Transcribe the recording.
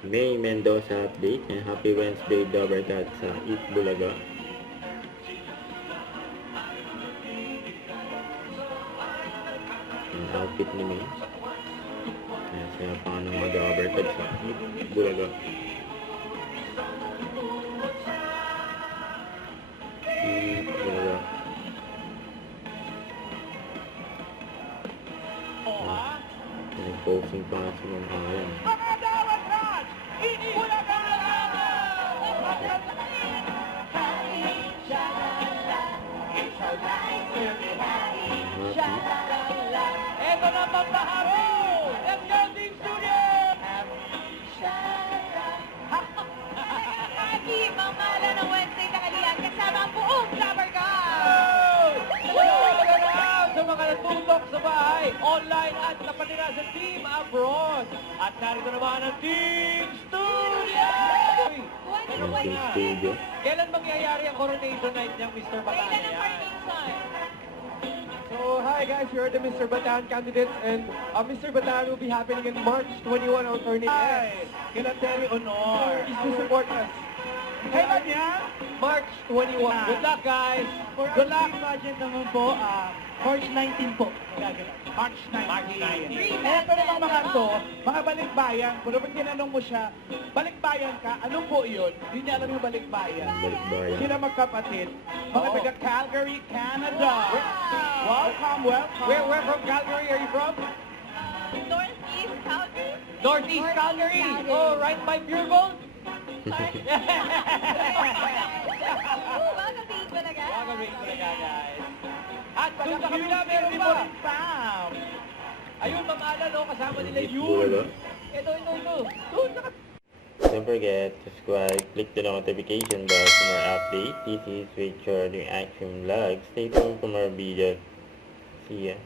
May Mendoza update and happy Wednesday Dabarkat sa Eat Bulaga. Ang outfit ni May. Kaya siya pa nga nang mag-overcut sa Eat Bulaga. Eat Bulaga. Nag-posing pa nga siya ng ayan. Ito na pampahabi! Let's go, Team Studio! Happy mamala ng Wednesday tanghalian kasama ang buong Dabarkat! Sa mga natutok sa bahay, online at napatira sa Team Abroad. At narito naman ang Team Studio! Ang Team Studio. Kailan mangyayari ang coronation night niyang Mr. Kailan ang Batania? coronation? So, hi guys, we are the Mr. Bataan candidates, and Mr. Bataan will be happening in March 21 on Tornado. Hi! Kila Terry Honor. Please do support us. Kailan yan? March 21. Good luck, guys! Good luck! Project naman po, March 19 po. March 19. Ito naman mga to, mga balikbayan, kung naman tinanong mo siya, balikbayan ka, ano po yun? Hindi niya alam yung balikbayan. Balikbayan. Sila magkapatid, mga taga Calgary, Canada. Welcome. Where from Calgary are you from? Northeast Calgary? Northeast Calgary. Oh, right by Pure Gold. Welcome to Eat Bulaga. Calgary talaga, guys. At doon sa kabila, meron pa. Ayun, mamala, no? Kasama nila Eat yun. Bulaga. Ito. Doon, Don't forget, subscribe, click the notification bell for more updates. This is Richard, yung action vlog. Stay tuned for more videos. See ya.